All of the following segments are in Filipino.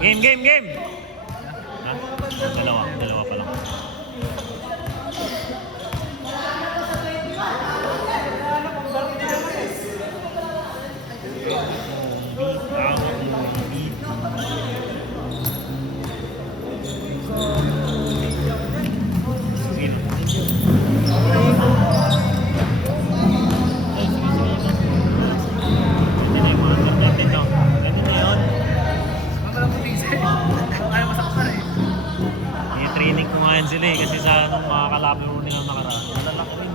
Game! Ha? Dalawa pa lang. Training ko nga yan sila kasi sa anong mga kalabro nilang nakaraan. Malalaki rin.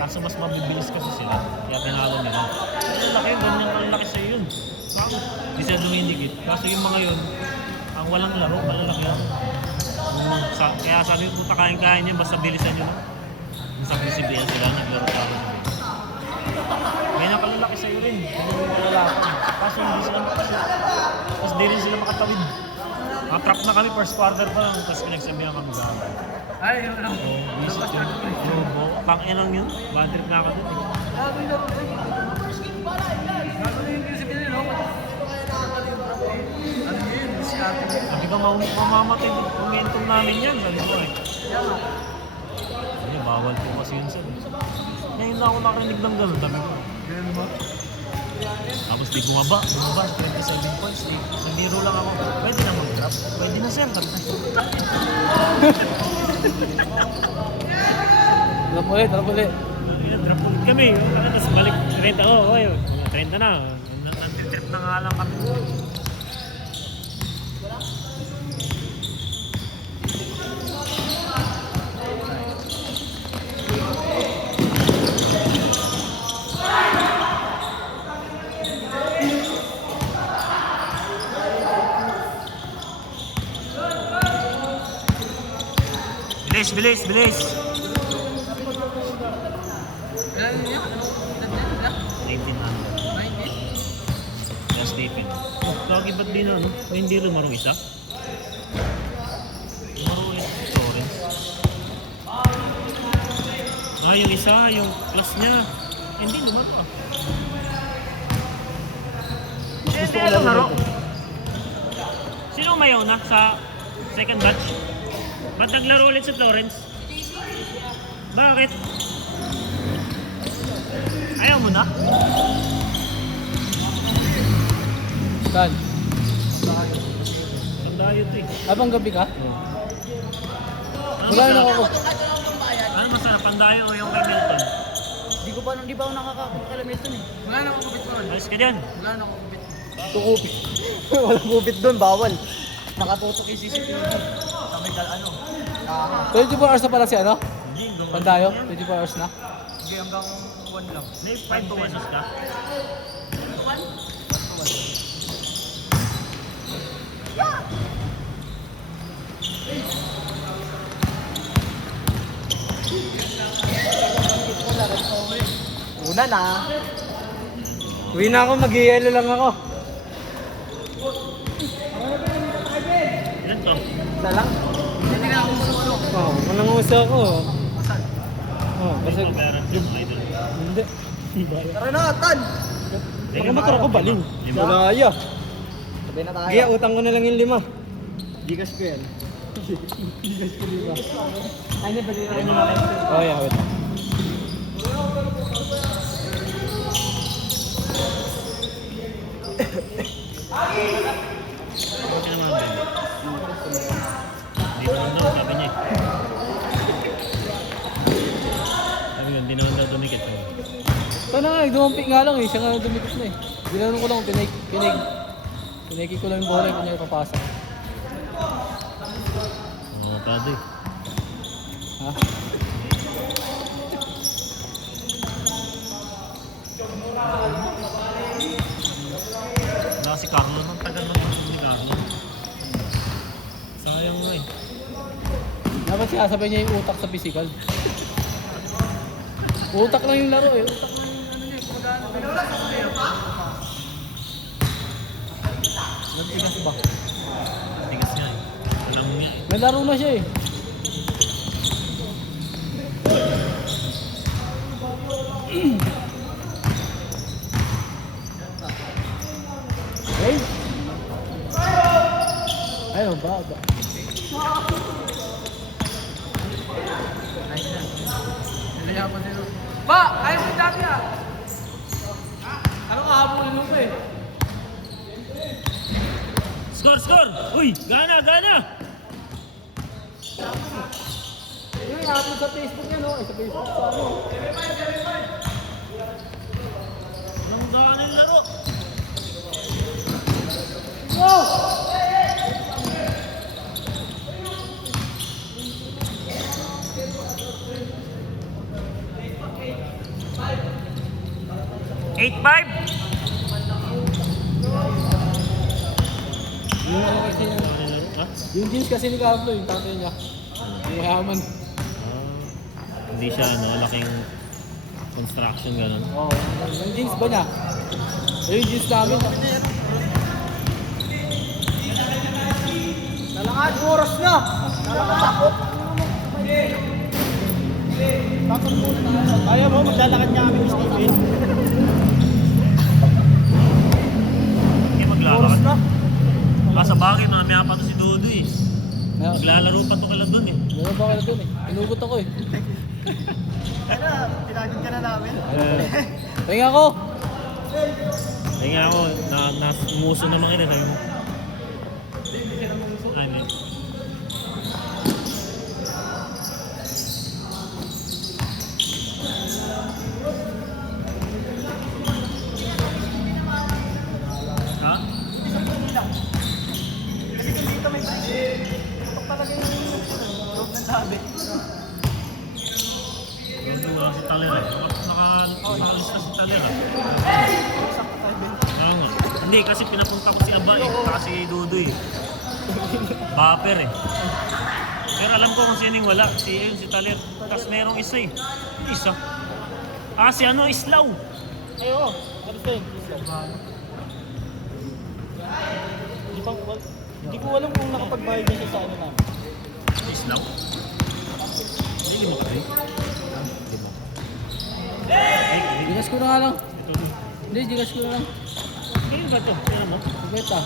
Kaso mas mabibilis kasi sila. Kaya pinalo nila. Malalaki yun, ganyan malalaki sa'yo yun. Saan? Hindi sila dumindikit. Kaso yung mga yun, ang walang laro, malalaki yan. Kaya sabi ko, puta kain-kain niya, basta bilisan nyo lang. Sabi si BL sila, naglaro tayo. Ganyan kalalaki sa'yo rin. Hindi mo malalaki. Kaso hindi sila makasya. Tapos di rin sila makatawid. Trap na kami, first quarter pa lang, tapos pinagsabihan kami gano'n. Ay, yun lang. Lobo. Pang-inang yun. Bad trip na ako dun. Gagawin yung sabihin, no? Ano yun? Si ate mo. Sabi ka, mamamatay momentum namin yan. Sabi ko eh. Sabi, bawal po kasi yun sabi. Ngayon na ako nakarinig ng gano'n. Sabi ko, Ganun ba? tapos di bumaba, 27 points. Nagbiro lang ako, pwede na mag-drop. Pwede na sir, tapos Drop ulit. drop ulit kami. Tapos balik 30, okay. 30 na. Nantitrip na nga lang kami. Bilis! Ilan niya? 1900. Last Stephen. Lagi ba't di na, no? Hindi rin marong isa? Marong ulit si Torrens. Yung isa, yung class niya. Hindi naman pa. Gusto ko laro. Sino mayaw na sa second batch? Ba't naglaro ulit si Torrens? Bakit? Ayaw mo na? Saan? Tandayo to eh. Abang gabi ka? Wala na ako. Ano masarap? Pandayo o yung kay Milton? Di ba ako nakakakumpalamis dun eh? Wala na ako kupit ko. Ayos ka dyan. Wala na ako kupit. Tukupit. Walang kupit dun, bawal. Nakatutok yung CCTV. Sa may 24 hours na pala si ano? Hindi, gawin. Pandayo? 24 hours na? Hindi, hanggang 1 lang. May 5 pesos ka? Una na. Uwi na ako, mag-ielo lang ako. Ilan to? Isa lang? Hindi na ako sulo. Oo, unang uso ako. Saan? Oo, kasi... May pabayaran siya mga idol. Hindi. Tara na, Tan! Baka motor ako baling. Lima. Wala kaya. Sabi na tayo. Kaya utang ko na lang yung 5. Gigas ko yan. Gigas ko 5. Ay, hindi, bali na lang. Oh, yeah, wait. Buti naman Ben. Hindi naman daw, sabi niya eh. Sabi ko, hindi naman daw dumikit. Ito na nga, dumampi nga lang eh. Siya nga dumikit na eh. Ginanong ko lang, pinake ko lang yung bola, kanya ipapasok. Oo, pado eh. Ha? Wala si Carlo nang tagal na si Carlo. Sayang nga eh. Dapat sinasabay niya yung utak sa physical. Utak lang yung laro eh. Utak lang yung ano niya. Nagtigas ba? Tigas nga eh. Alam niya eh. May laro na siya eh. Hey! Ay, mababa. Ba! Kaya mo dati ah! Ano ka habulin mo pa eh? Score, score! Uy, gana, gana! Yung i-upload sa Facebook yan, no? Sa Facebook sa ano? Walang gana yung laro. Go! 8-5! Yung ano kasi yung... Ha? Yung jeans kasi ni Pablo, yung tatay niya. Yung mayaman. Hindi siya laking construction gano'n. Oo. Yung jeans ba niya? Yung jeans namin. Nalakad, oras na! Nalakad! Ayaw mo, maglalakad niya kami ni Steven. Hindi maglalakad. Sa bagay, mamaya pa to si Dodo eh. Ano Maglalaro pa to kala doon eh. ba kayo dun eh? Inugot ako eh. Ano, pinagod ka na namin. Tingnan ko! Ay nga ako, umuso naman kita sabi mo. Ay, hindi. Ha? Kasi kung dito may bridge, ito talaga yung loob ng labi. Dodo lang si Taler eh. Nakalista si Taler eh. Oo nga. Hindi, kasi pinapunta ko si Aba eh. Kasi Dodo eh. Bapper eh. Pero alam ko kung sino yung wala. Si Taler. Tapos merong isa eh. Isa. Si Islaw. Ay, oo. Ano ba yun? Hindi ko alam kung nakapagbayad niya siya sa ano namin. Islaw? Hindi, lima ka rin. Lima. Gigas ko na nga lang. Ito din. Hindi, gigas ko na lang. Kailan ba ito? Kailan mo? Beta.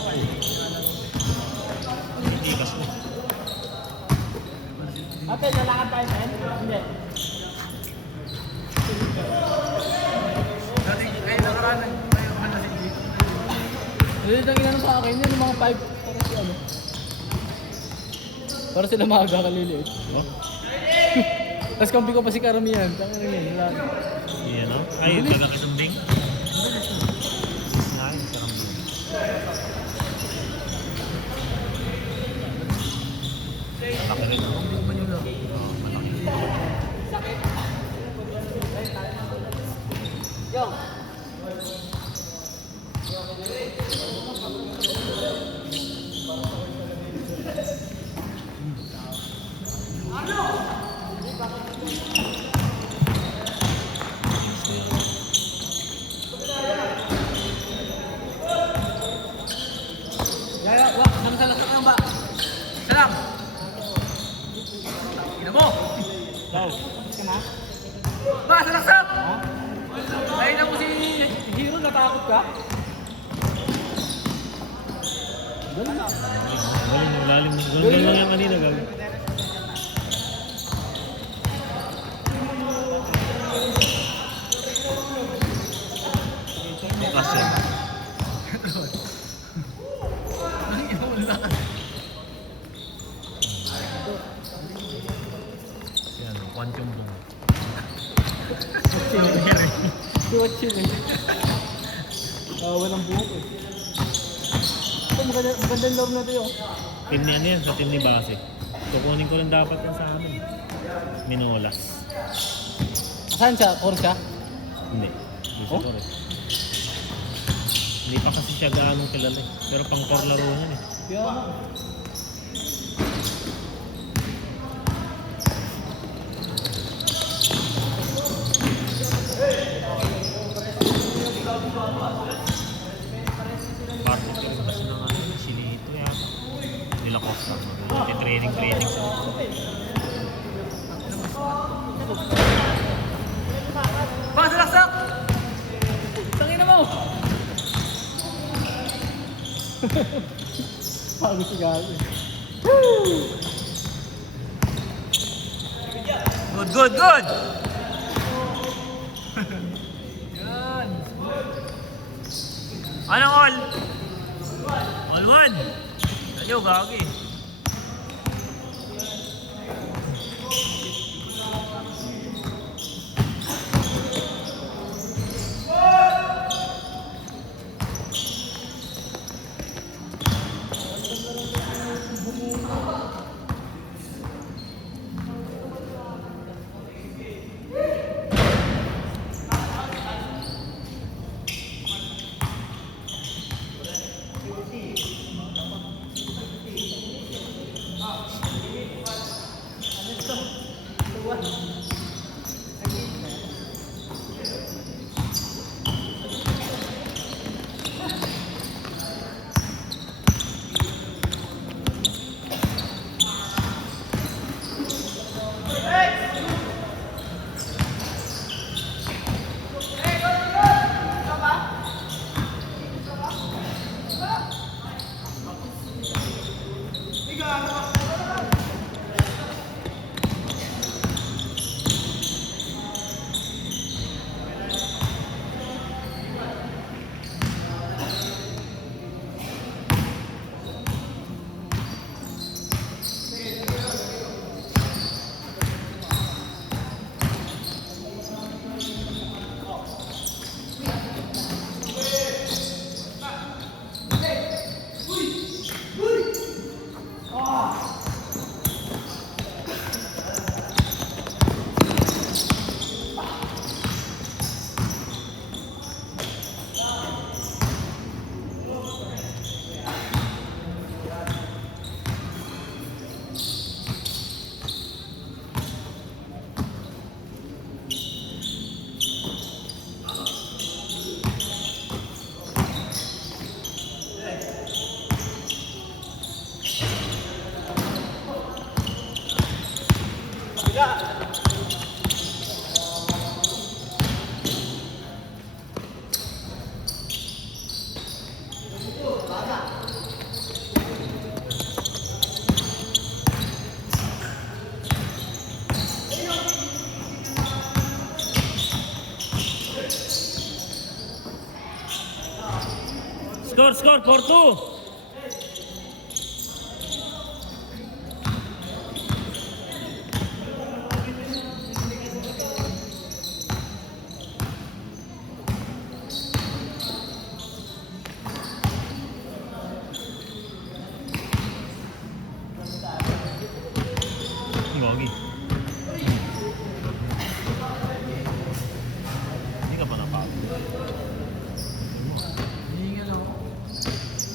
Hindi kas mo. Ate, lalakad tayo, men? Hindi. Hindi lang inano sa akin yun, yung mga 5. Para si ano. Para sila maaga kaliliit. Oh? Tapos kampi ko pa si Karamihan. Tangin na yun. Wala. Iya no? Ay, taga Kisumbing? Ay, karambing. Malaki rin. Oo, malaki. Yo! Yaya, wak, namasalak ka ba? Salam! Ina mo! Daw. Ka na? Ba, salaksak! Ha? Ayun na mo si Hero, natakot ka? Galing na. Galing, lalim. Galing lang yan kanina, galing. Bukas yan. Yan, quantum boom. Watch yun eh. Walang buhok eh. Ito, magandang loob na ito yun. Team ni ano yan, sa team ni Base. Kukunin ko rin dapat yan sa amin. Minolas. Saan siya? Or siya? Hindi. Hindi siya Oh? core. Hindi pa kasi siya gaano kilala eh. Pero pang core laro yan eh. Kaya ako. Partner ka rin kasi ng ano, si Lito yata. Nila Costa. Training sa Ba, salaksak! Tangina mo! Pagod si Gabi. Good, good, good! Anong all? All one! Ayaw, gagi. Score, score, 4-2! Gagi. Hindi ka pa napagod.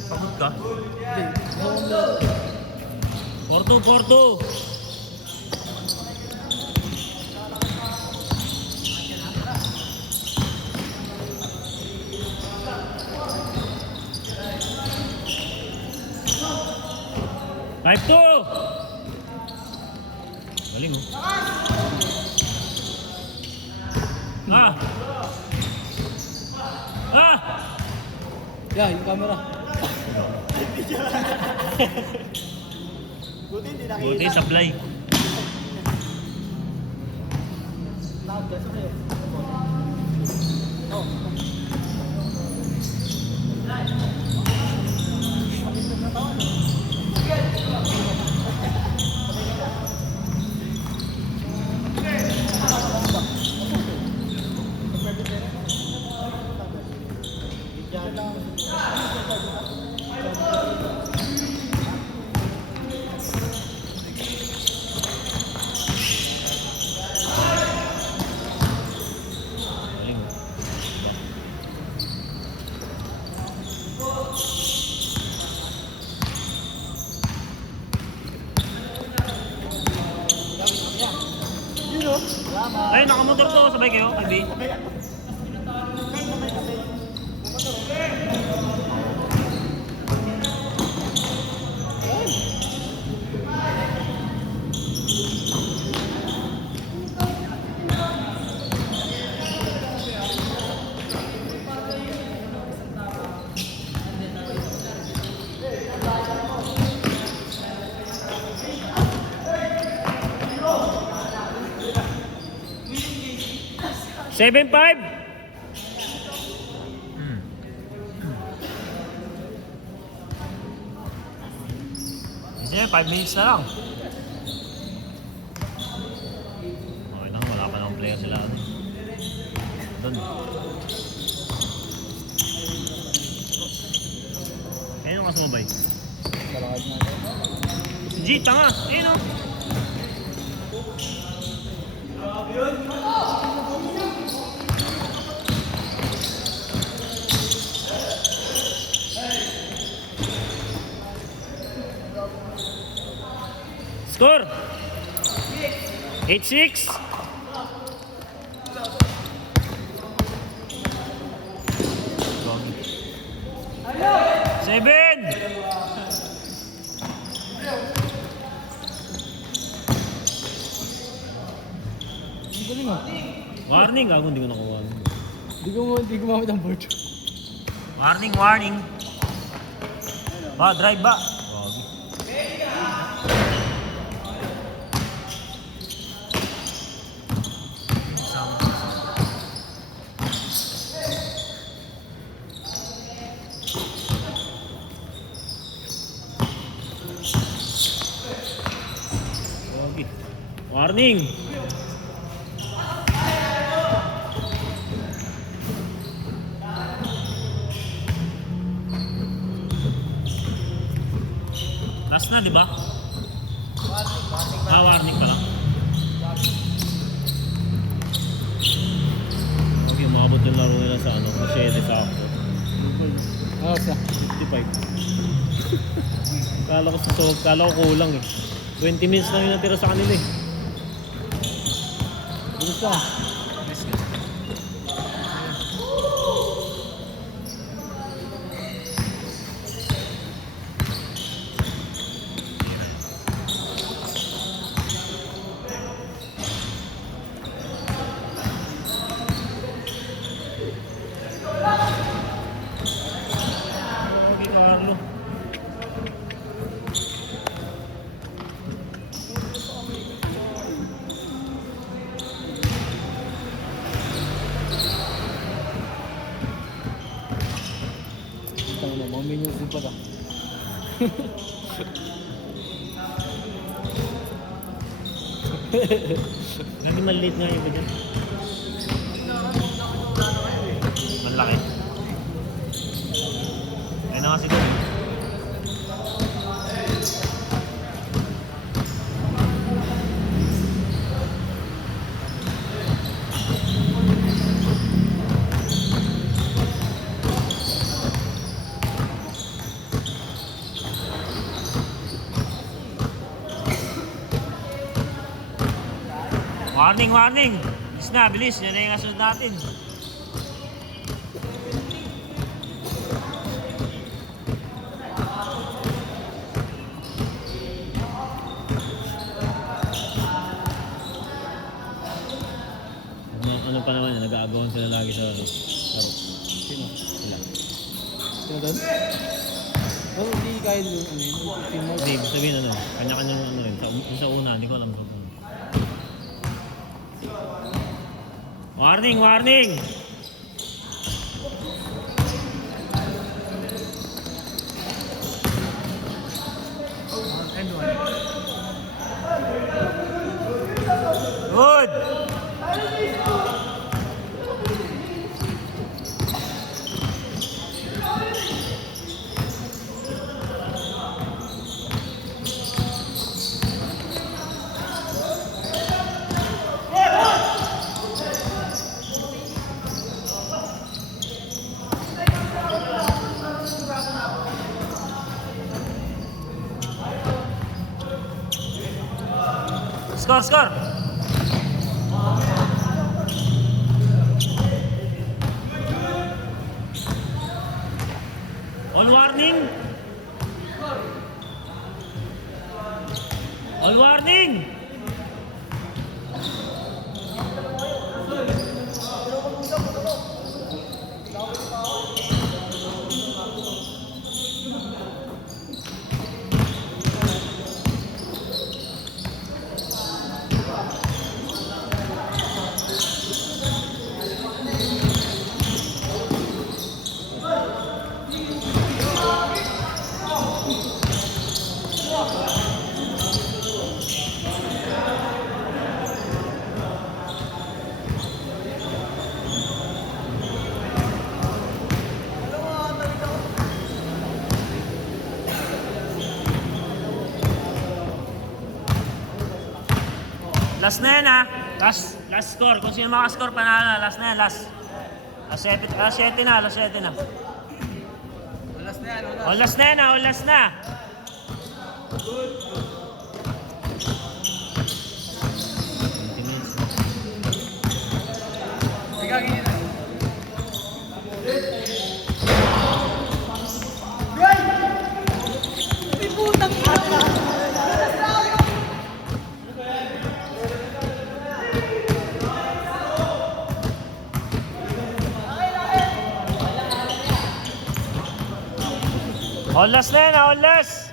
Pagod ka? Hindi. Porto, Porto! Type 2! Galing oh. Ah! Ah! Yeah, yung camera. Buti hindi nakita. Buti supply. Lahat kasi kayo. Oh. Galing oh. Ay, nakamotor to. Sabay kayo, Albi. 7-5. Sige, 5 minutes na lang. Okay lang, wala pa namang player sila. Doon. Ayun ang kasumabay. Kalakad na. G, tanga! Ayun o! Score! 8-6. Seven! Ang galing ah. Warning! Gago, hindi ko nakuha. Hindi gumamit ang board. Warning, warning! Ba, drive ba? Gago. Okay. Warning! Last na, di ba? Warning pa lang. Okay, umabot yung laro nila sa ano, kasi sakto. Ano siya? 55. Kala ko kulang eh. 20 minutes lang yung natira sa kanila eh. Bilis ah. Okay, Carlo. Tama na, mga minions din pala. Lagi maliit nga yung iba dyan. Malaki. Ayun na kasi doon. Warning, warning! Bilis na, bilis. Yan na yung kasunod natin. Ano pa naman, nag-aagawan sila lagi sa laro. Sino? Sila. Sino doon? Oh, hindi kaya doon. Ano yun? Team mode. Hindi, ibig sabihin ano, kanya-kanyang ano rin. Sa una, hindi ko alam sa una. Warning, warning! Good! Score, score! All warning! All warning! Last na yan ha. Last score. Kung sino makascore, panalo na. Last na yan, last. Last 7 na, last 7 na. Last na yan, wala. All last na yan ha, all last na. Ikaw, ganyan na. Ay, putang ina. All last na yan ha, all last.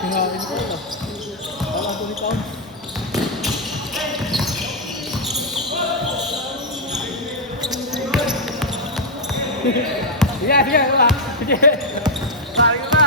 Kinain ko na. Parang tulitaon. Sige, sige, wala. Sige. Sabi ko na.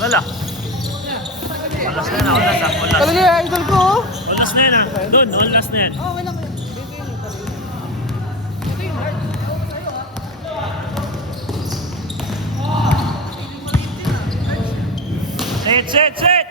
Wala. All last na yan ha, all last ha, all last. Talaga yung idol ko, oh. All last na yan ha. Doon, all last na yan. Oo, wala ko. Ito yung heart. Set, set, set!